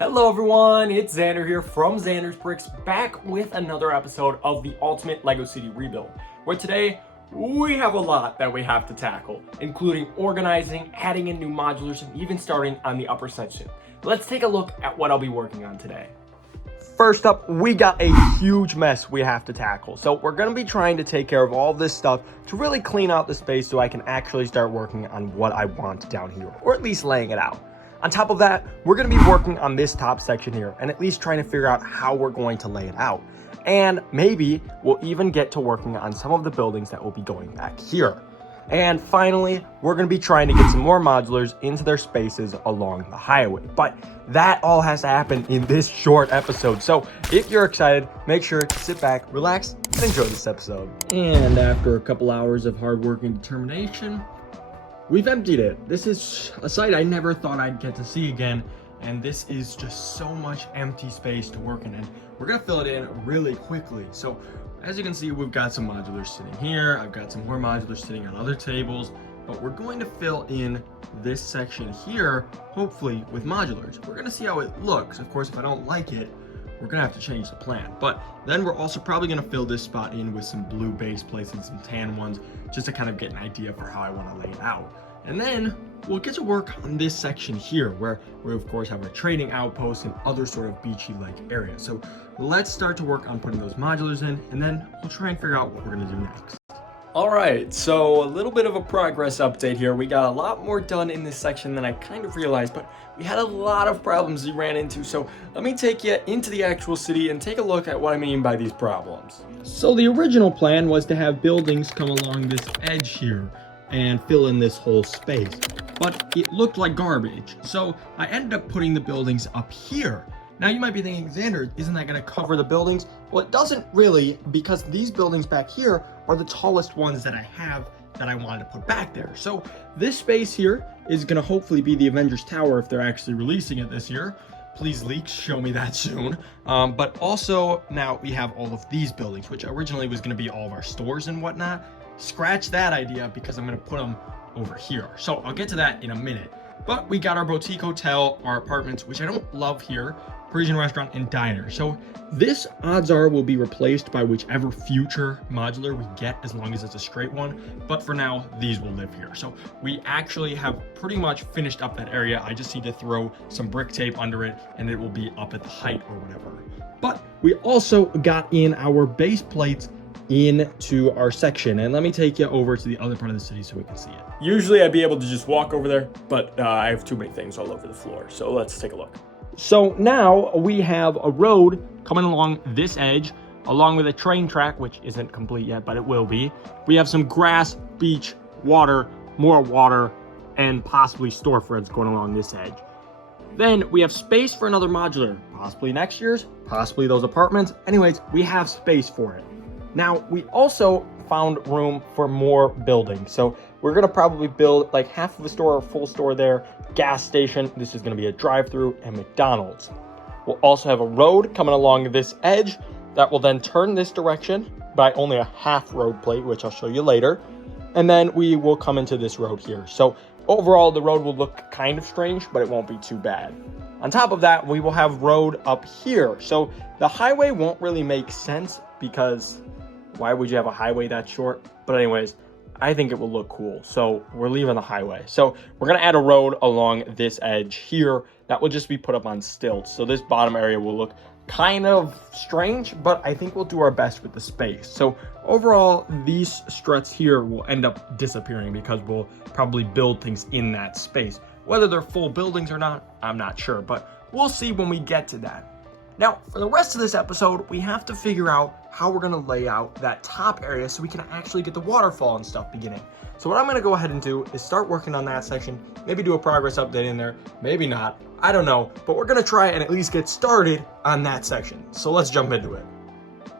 Hello everyone, it's Xander here from Xander's Bricks, back with another episode of the Ultimate LEGO City Rebuild, where today we have a lot that we have to tackle, including organizing, adding in new modulars, and even starting on the upper section. Let's take a look at what I'll be working on today. First up, we got a huge mess we have to tackle. So we're going to be trying to take care of all this stuff to really clean out the space so I can actually start working on what I want down here, or at least laying it out. On top of that, we're going to be working on this top section here and at least trying to figure out how we're going to lay it out. And maybe we'll even get to working on some of the buildings that will be going back here. And finally, we're going to be trying to get some more modulars into their spaces along the highway. But that all has to happen in this short episode. So if you're excited, make sure to sit back, relax, and enjoy this episode. And after a couple hours of hard work and determination, we've emptied it. This is a site I never thought I'd get to see again, and this is just so much empty space to work in, and we're gonna fill it in really quickly. So as you can see, we've got some modulars sitting here. I've got some more modulars sitting on other tables, but we're going to fill in this section here, hopefully with modulars. We're gonna see how it looks. Of course, if I don't like it, we're gonna have to change the plan. But then we're also probably gonna fill this spot in with some blue base plates and some tan ones, just to kind of get an idea for how I wanna lay it out. And then we'll get to work on this section here, where we of course have our trading outposts and other sort of beachy-like areas. So let's start to work on putting those modulars in, and then we'll try and figure out what we're gonna do next. All right, so a little bit of a progress update here. We got a lot more done in this section than I kind of realized, but we had a lot of problems we ran into. So let me take you into the actual city and take a look at what I mean by these problems. So the original plan was to have buildings come along this edge here and fill in this whole space, but it looked like garbage. So I ended up putting the buildings up here. Now you might be thinking, Xander, isn't that gonna cover the buildings? Well, it doesn't really, because these buildings back here are the tallest ones that I have that I wanted to put back there. So this space here is gonna hopefully be the Avengers Tower if they're actually releasing it this year. Please, leaks, show me that soon. But also now we have all of these buildings, which originally was gonna be all of our stores and whatnot. Scratch that idea because I'm gonna put them over here. So I'll get to that in a minute. But we got our boutique hotel, our apartments, which I don't love here, Parisian restaurant and diner. So this odds are will be replaced by whichever future modular we get, as long as it's a straight one. But for now, these will live here. So we actually have pretty much finished up that area. I just need to throw some brick tape under it and it will be up at the height or whatever. But we also got in our base plates into our section, and let me take you over to the other part of the city so we can see it. Usually I'd be able to just walk over there, but I have too many things all over the floor, so let's take a look. So now we have a road coming along this edge, along with a train track, which isn't complete yet, but it will be. We have some grass, beach, water, more water, and possibly storefronts going along this edge. Then we have space for another modular, possibly next year's, possibly those apartments. Anyways, we have space for it. Now, we also found room for more buildings. So we're gonna probably build like half of a store or full store there, gas station. This is gonna be a drive-through, and McDonald's. We'll also have a road coming along this edge that will then turn this direction by only a half road plate, which I'll show you later. And then we will come into this road here. So overall, the road will look kind of strange, but it won't be too bad. On top of that, we will have road up here. So the highway won't really make sense, because why would you have a highway that short? But anyways, I think it will look cool. So we're leaving the highway. So we're gonna add a road along this edge here that will just be put up on stilts. So this bottom area will look kind of strange, but I think we'll do our best with the space. So overall, these struts here will end up disappearing because we'll probably build things in that space. Whether they're full buildings or not, I'm not sure, but we'll see when we get to that. Now, for the rest of this episode, we have to figure out how we're gonna lay out that top area so we can actually get the waterfall and stuff beginning. So what I'm gonna go ahead and do is start working on that section, maybe do a progress update in there, maybe not, I don't know, but we're gonna try and at least get started on that section. So let's jump into it.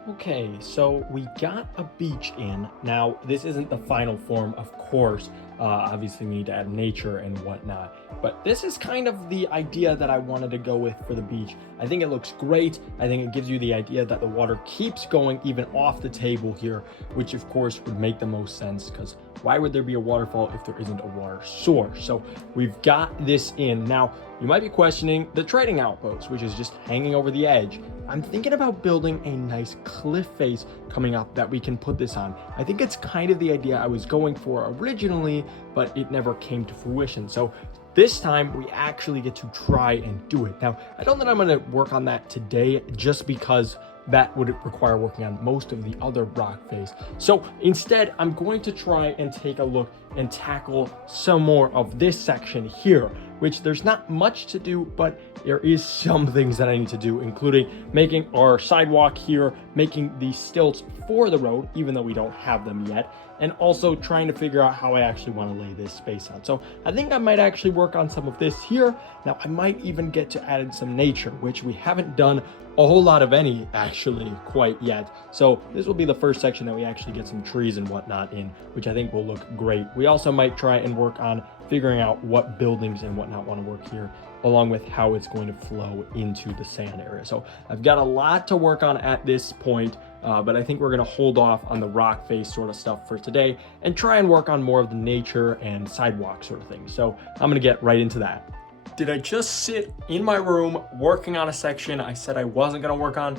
Okay, so we got a beach in. Now, this isn't the final form, of course, Obviously, we need to add nature and whatnot. But this is kind of the idea that I wanted to go with for the beach. I think it looks great. I think it gives you the idea that the water keeps going even off the table here, which of course would make the most sense, because why would there be a waterfall if there isn't a water source? So we've got this in. Now, you might be questioning the trading outpost, which is just hanging over the edge. I'm thinking about building a nice cliff face coming up that we can put this on. I think it's kind of the idea I was going for originally, but it never came to fruition. So this time we actually get to try and do it. Now, I don't think I'm going to work on that today just because that would require working on most of the other rock face. So instead, I'm going to try and take a look and tackle some more of this section here, which there's not much to do, but there is some things that I need to do, including making our sidewalk here, making the stilts for the road, even though we don't have them yet, and also trying to figure out how I actually want to lay this space out. So I think I might actually work on some of this here. Now, I might even get to add in some nature, which we haven't done a whole lot of any actually quite yet. So this will be the first section that we actually get some trees and whatnot in, which I think will look great. We also might try and work on figuring out what buildings and whatnot want to work here, along with how it's going to flow into the sand area. So I've got a lot to work on at this point, but I think we're going to hold off on the rock face sort of stuff for today and try and work on more of the nature and sidewalk sort of thing. So I'm going to get right into that. Did I just sit in my room working on a section I said I wasn't going to work on?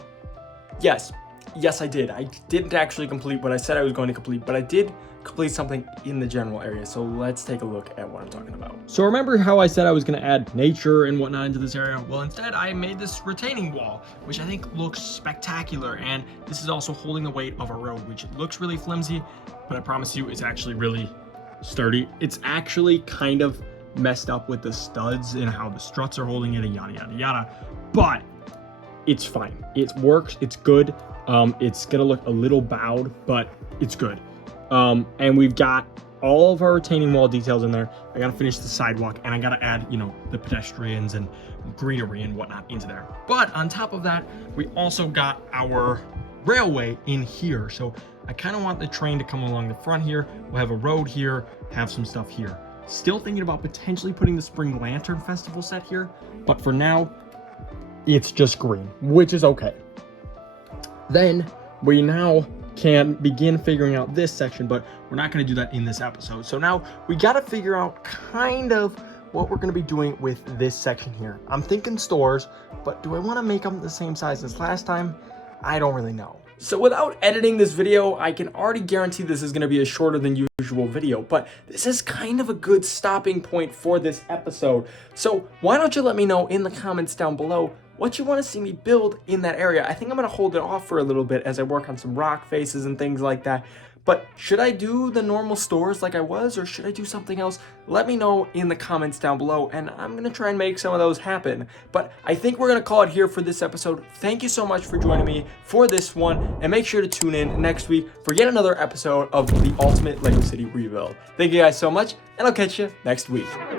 Yes, I did. I didn't actually complete what I said I was going to complete, but I did complete something in the general area. So let's take a look at what I'm talking about. So remember how I said I was going to add nature and whatnot into this area? Well, instead I made this retaining wall, which I think looks spectacular. And this is also holding the weight of a road, which looks really flimsy, but I promise you it's actually really sturdy. It's actually kind of messed up with the studs and how the struts are holding it and yada, yada, yada. But it's fine. It works. It's good. It's going to look a little bowed, but it's good. And we've got all of our retaining wall details in there. I got to finish the sidewalk and I got to add, the pedestrians and greenery and whatnot into there. But on top of that, we also got our railway in here. So I kind of want the train to come along the front here. We'll have a road here, have some stuff here. Still thinking about potentially putting the Spring Lantern Festival set here, but for now, it's just green, which is okay. Then we now can begin figuring out this section, but we're not going to do that in this episode. So now we got to figure out kind of what we're going to be doing with this section here. I'm thinking stores, but do I want to make them the same size as last time? I don't really know. So without editing this video, I can already guarantee this is going to be a shorter than usual video, but this is kind of a good stopping point for this episode. So why don't you let me know in the comments down below what you want to see me build in that area. I think I'm going to hold it off for a little bit as I work on some rock faces and things like that. But should I do the normal stores like I was, or should I do something else? Let me know in the comments down below, and I'm going to try and make some of those happen. But I think we're going to call it here for this episode. Thank you so much for joining me for this one, and make sure to tune in next week for yet another episode of the Ultimate LEGO City Rebuild. Thank you guys so much, and I'll catch you next week.